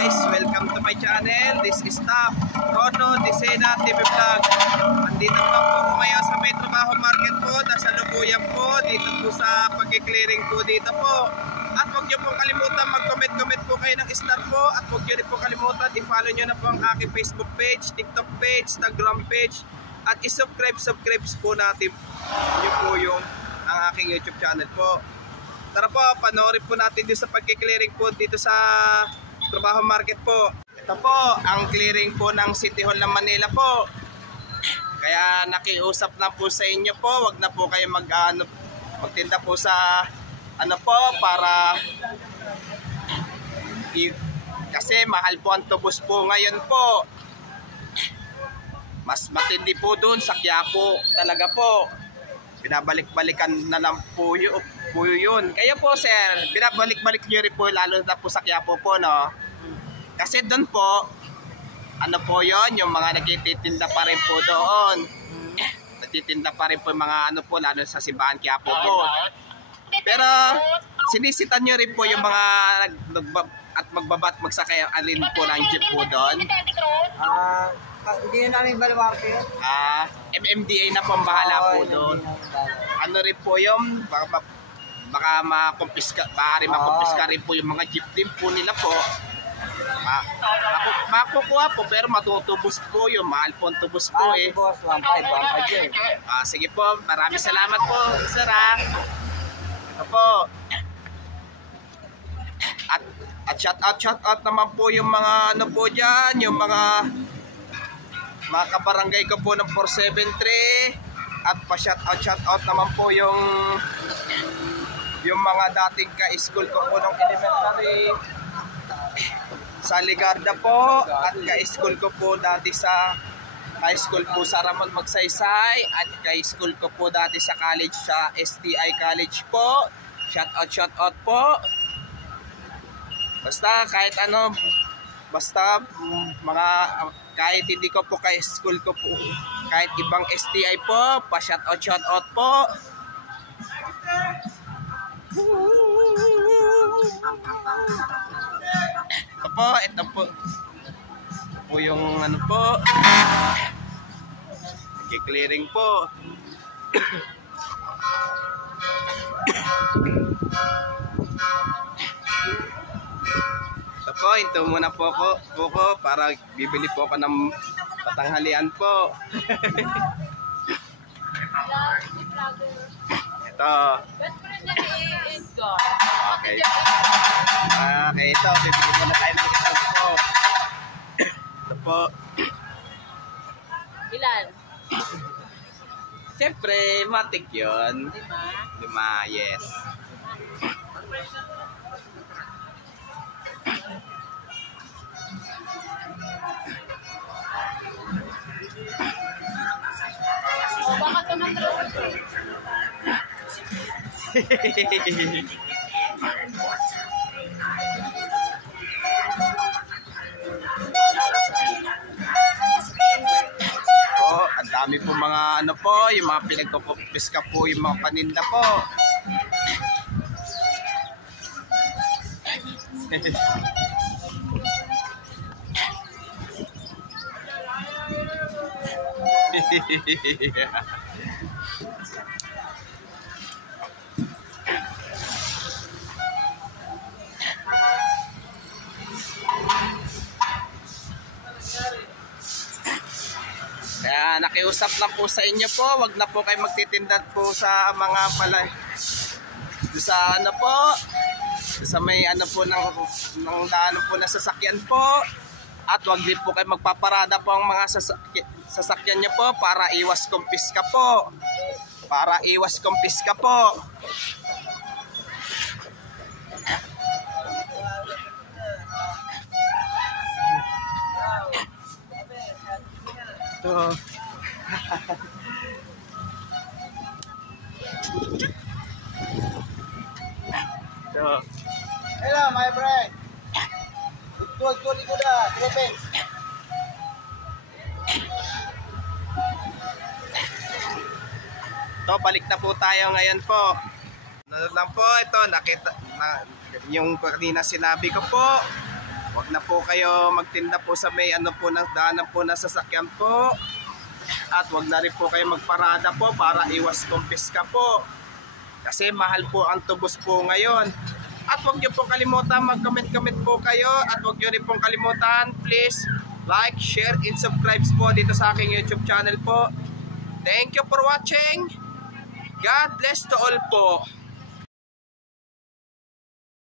guys, welcome to my channel. This is Top Rono Disena TV Vlog. Andito po ako ngayon sa may trabaho market po. Nasa Lubuyan po, dito po sa pag-clearing po dito po. At huwag nyo pong kalimutan mag-comment po kayo ng star po. At huwag nyo rin po kalimutan i-follow nyo na po ang aking Facebook page, TikTok page, Instagram page. At i-subscribe po natin yun po yung ang aking YouTube channel po. Tara po, panoorin po natin dito sa pag-clearing po dito sa trabaho market po. Ito po, ang clearing po ng City Hall ng Manila po. Kaya nakiusap na po sa inyo po, wag na po kayo magtinda po sa ano po para kasi mahal po ang tubos po ngayon po. Mas matindi po doon sa Quiapo talaga po. Binabalik-balikan na lang po yun. Kayo po sir, binabalik-balik nyo rin po lalo na po sa Quiapo po, no? Kasi doon po, ano po yon, yung mga nagtitinda pa rin po doon. Nagtitinda pa rin po yung mga ano po, lalo sa Simbahan Quiapo po. Pero sinisitan nyo rin po yung mga at magbabat magsakay alin po ng jeep po doon. Hindi na namin baluarte yun. MMDA na po ang bahala po doon. Ano rin po yung baka makumpiska rin po yung mga jeep din po nila po. Makukuha po pero matutubos po yung mahal po ang tubos po eh. Boss, 1.5 yun. Sige po, maraming salamat po sir Ito po. At shout out naman po yung mga ano po dyan, yung mga kabarangay ko po ng 473. At pa-shout out naman po yung mga dating ka-school ko po ng elementary sa Ligarda po, at ka-school ko po dati sa high school po sa Ramon Magsaysay, at ka-school ko po dati sa college sa STI College po. Shout out po. Basta kahit ano, basta mga kahit hindi ko po ka-school ko po, kahit ibang STI po, pa-shout out po. Ito po yung ano po, clearing po. Ito po, ito muna po ko para bibili po ako ng patanghalian po. Ito. Okay. Ito, bibili po na tayo ng ito po. Ito po. Ilan? Siyempre, matik yun. 5, yes. Baka tumandra ito. Ang dami po mga ano po, yung mga pinagpupiska po, yung mga paninda po. Kaya nakiusap lang po sa inyo po, wag na po kayo magtitinda po sa mga sa ano po, sa may ano po ng daanan po na sasakyan po. At wag din po kayo magpaparada po ang mga sasakyan nyo po para iwas kumpiska po. Ito. Hello, my friend. Good, Philippines. Ito, balik na po tayo ngayon po. Ano lang po, ito, nakita, yung kanina sinabi ko po, Huwag na po kayo magtinda po sa may ano po ng daanan po na sasakyan po. At huwag na rin po kayo magparada po para iwas kumpiska po. Kasi mahal po ang tubos po ngayon. At huwag nyo po kalimutan mag-comment po kayo. At huwag nyo rin pong kalimutan, please like, share, and subscribe po dito sa aking YouTube channel po. Thank you for watching. God bless to all po.